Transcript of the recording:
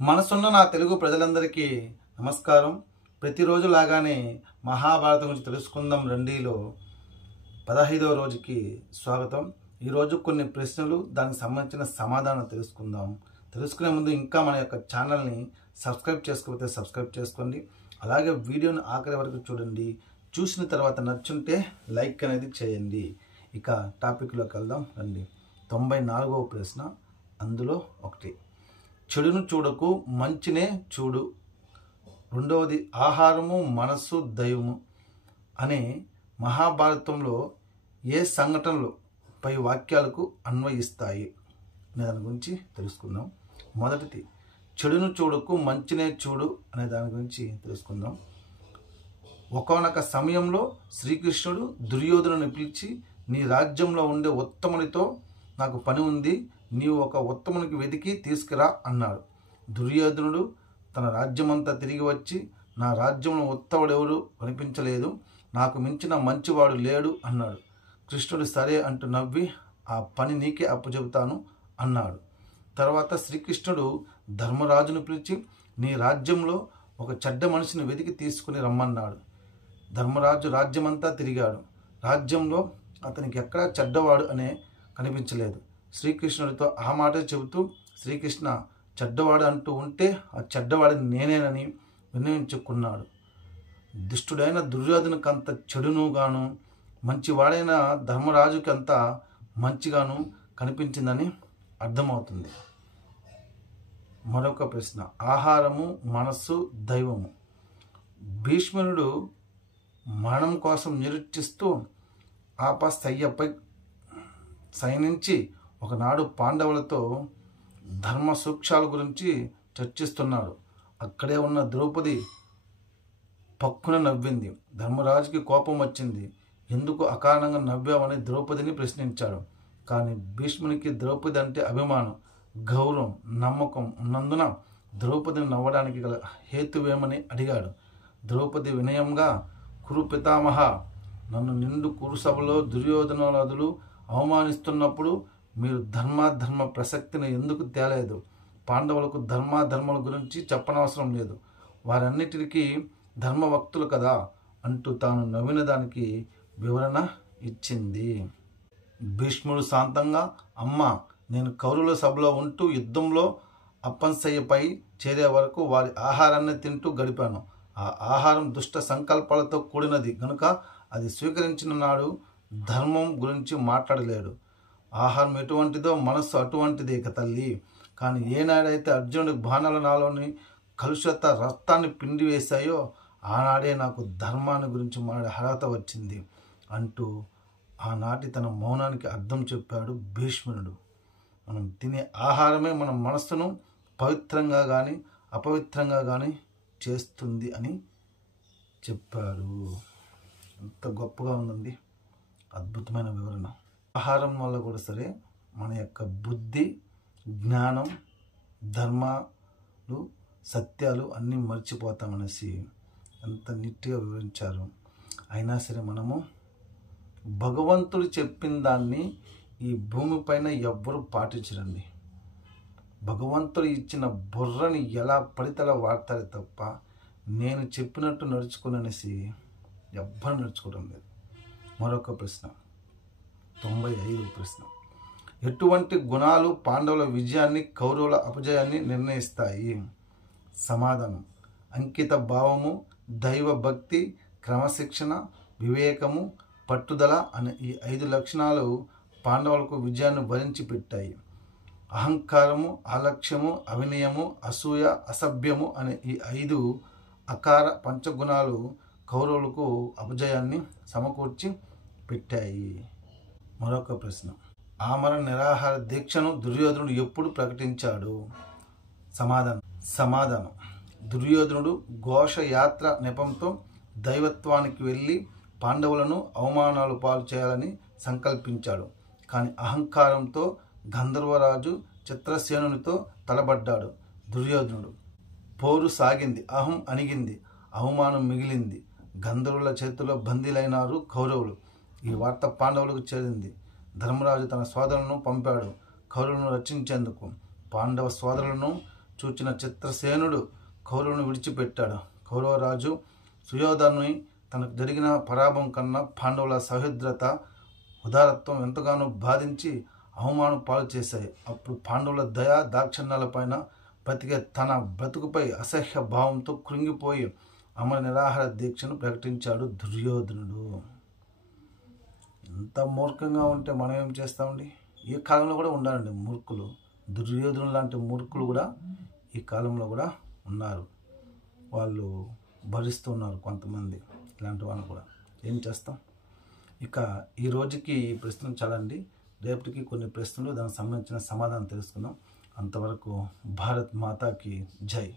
మనసున్న నా తెలుగు ప్రజలందరికీ నమస్కారం. ప్రతిరోజు లాగానే మహాభారతం గురించి తెలుసుకుందాం రండిలో 15వ రోజుకి స్వాగతం. ఈరోజు కొన్ని ప్రశ్నలు, దానికి సంబంధించిన సమాధానం తెలుసుకుందాం. తెలుసుకునే ముందు ఇంకా మన యొక్క ఛానల్ని సబ్స్క్రైబ్ చేసుకోకపోతే సబ్స్క్రైబ్ చేసుకోండి. అలాగే వీడియోని ఆఖరి వరకు చూడండి. చూసిన తర్వాత నచ్చుంటే లైక్ అనేది చేయండి. ఇక టాపిక్లోకి వెళ్దాం రండి. 94వ ప్రశ్న, అందులో ఒకటి, చెడును చూడకు మంచినే చూడు. రెండవది, ఆహారము మనస్సు దైవము అనే మహాభారతంలో ఏ సంఘటనలు పై వాక్యాలకు అన్వయిస్తాయి అనే దాని గురించి తెలుసుకుందాం. మొదటిది, చెడును చూడకు మంచినే చూడు అనే దాని గురించి తెలుసుకుందాం. ఒకానొక సమయంలో శ్రీకృష్ణుడు దుర్యోధనుని పిలిచి, నీ రాజ్యంలో ఉండే ఉత్తమునితో నాకు పని ఉంది, నీవు ఒక ఉత్తమునికి వెతికి తీసుకురా అన్నాడు. దుర్యోధనుడు తన రాజ్యమంతా తిరిగి వచ్చి, నా రాజ్యంలో ఉత్తముడెవరు కనిపించలేదు, నాకు మించిన మంచివాడు లేడు అన్నాడు. కృష్ణుడు సరే అంటూ నవ్వి, ఆ పని నీకే అప్పచెబుతాను అన్నాడు. తర్వాత శ్రీకృష్ణుడు ధర్మరాజును పిలిచి, నీ రాజ్యంలో ఒక చెడ్డ మనిషిని వెతికి తీసుకుని రమ్మన్నాడు. ధర్మరాజు రాజ్యమంతా తిరిగాడు. రాజ్యంలో అతనికి ఎక్కడా చెడ్డవాడు అనే కనిపించలేదు. శ్రీకృష్ణుడితో ఆ మాట చెబుతూ, శ్రీకృష్ణ, చెడ్డవాడు అంటూ ఉంటే ఆ చెడ్డవాడిని నేనేనని నిర్ణయించుకున్నాడు. దుష్టుడైన దుర్యోధనుకి అంత చెడునుగాను, మంచివాడైన ధర్మరాజుకి అంత మంచిగాను కనిపించిందని అర్థమవుతుంది. మరొక ప్రశ్న, ఆహారము మనస్సు దైవము. భీష్ముడు మరణం కోసం నిరీక్షిస్తూ ఆపస్తయ్యపై సైనించి ఒకనాడు పాండవులతో ధర్మ సూక్ష్మాల గురించి చర్చిస్తున్నాడు. అక్కడే ఉన్న ద్రౌపది పక్కున నవ్వింది. ధర్మరాజుకి కోపం వచ్చింది. ఎందుకు అకారణంగా నవ్వావని ద్రౌపదిని ప్రశ్నించాడు. కానీ భీష్మునికి ద్రౌపది అంటే అభిమానం, గౌరవం, నమ్మకం ఉన్నందున ద్రౌపదిని నవ్వడానికి గల హేతువేమని అడిగాడు. ద్రౌపది వినయంగా, కురు పితామహ, నన్ను నిండు కురుసభలో దుర్యోధనాదులు అవమానిస్తున్నప్పుడు మీరు ధర్మాధర్మ ప్రసక్తిని ఎందుకు తేలేదు? పాండవులకు ధర్మాధర్మాల గురించి చెప్పనవసరం లేదు, వారన్నిటికీ ధర్మభక్తులు కదా అంటూ తాను నవ్విన దానికి వివరణ ఇచ్చింది. భీష్ముడు శాంతంగా, అమ్మ, నేను కౌరవుల సభలో ఉంటూ యుద్ధంలో అప్పన్సయ్యపై చేరే వరకు వారి ఆహారాన్ని తింటూ గడిపాను. ఆ ఆహారం దుష్ట సంకల్పాలతో కూడినది గనుక అది స్వీకరించిన నాడు ధర్మం గురించి మాట్లాడలేడు. ఆహారం ఎటువంటిదో మనస్సు అటువంటిదే తల్లి. కానీ ఏనాడైతే అర్జునుడి బాణాల నాలోని కలుషిత రక్తాన్ని పిండి వేశాయో ఆనాడే నాకు ధర్మాన్ని గురించి మాడే అర్హత వచ్చింది అంటూ ఆనాటి తన మౌనానికి అర్థం చెప్పాడు భీష్ముడు. మనం తినే ఆహారమే మన మనస్సును పవిత్రంగా కానీ అపవిత్రంగా కానీ చేస్తుంది అని చెప్పాడు. ఎంత గొప్పగా ఉందండి, అద్భుతమైన వివరణ. ఆహారం వల్ల కూడా సరే మన యొక్క బుద్ధి, జ్ఞానం, ధర్మాలు, సత్యాలు అన్నీ మర్చిపోతామనేసి ఎంత నీట్గా వివరించారు. అయినా సరే మనము భగవంతుడు చెప్పిన దాన్ని ఈ భూమిపైన ఎవ్వరూ పాటించరండి. భగవంతుడు ఇచ్చిన బుర్రని ఎలా పడితే అలా వాడతారే తప్ప నేను చెప్పినట్టు నడుచుకునేసి ఎవ్వరు నడుచుకోవడం లేదు. మరొక ప్రశ్న, 95వ ప్రశ్న, ఎటువంటి గుణాలు పాండవుల విజయాన్ని కౌరవుల అపజయాన్ని నిర్ణయిస్తాయి? సమాధానం, అంకిత భావము, దైవ భక్తి, క్రమశిక్షణ, వివేకము, పట్టుదల అనే ఈ 5 లక్షణాలు పాండవులకు విజయాన్ని వరించి పెట్టాయి. అహంకారము, అలక్ష్యము, అవినయము, అసూయ, అసభ్యము అనే ఈ 5 అకార పంచగుణాలు కౌరవులకు అపజయాన్ని సమకూర్చి పెట్టాయి. మరొక ప్రశ్న, ఆమరణ నిరాహార దీక్షను దుర్యోధనుడు ఎప్పుడు ప్రకటించాడు? సమాధానం, దుర్యోధనుడు ఘోషయాత్ర నెపంతో దైవత్వానికి వెళ్ళి పాండవులను అవమానాలు పాలు చేయాలని సంకల్పించాడు. కానీ అహంకారంతో గంధర్వరాజు చిత్రసేనునితో తలబడ్డాడు. దుర్యోధనుడు పోరు సాగింది, అహం అణిగింది, అవమానం మిగిలింది. గంధర్వుల చేతిలో బందీలైనారు కౌరవులు. ఈ వార్త పాండవులకు చేరింది. ధర్మరాజు తన సోదరులను పంపాడు కౌరవులను రక్షించేందుకు. పాండవ సోదరులను చూచిన చిత్రసేనుడు కౌరవుని విడిచిపెట్టాడు. కౌరవరాజు సుయోధనుని తనకు జరిగిన పరాభవం కన్నా పాండవుల సహృద్రత ఉదారత్వం ఎంతగానో బాధించి అవమానం పాలు చేశాయి. అప్పుడు పాండవుల దయా దాక్షిణ్యాలపైన బతికే తన బ్రతుకుపై అసహ్య భావంతో కృంగిపోయి అమర నిరాహార దీక్షను ప్రకటించాడు దుర్యోధనుడు. ఎంత మూర్ఖంగా ఉంటే మనం ఏం చేస్తామండి? ఈ కాలంలో కూడా ఉన్నారండి మూర్ఖులు. దుర్యోధనులు లాంటి మూర్ఖులు కూడా ఈ కాలంలో కూడా ఉన్నారు. వాళ్ళు భరిస్తున్నారు కొంతమంది. ఇలాంటి వాళ్ళు కూడా ఏం చేస్తాం? ఇక ఈ రోజుకి ఈ ప్రశ్నలు చాలండి. రేపటికి కొన్ని ప్రశ్నలు దానికి సంబంధించిన సమాధానం తెలుసుకుందాం. అంతవరకు భారత్ మాతాకి జై.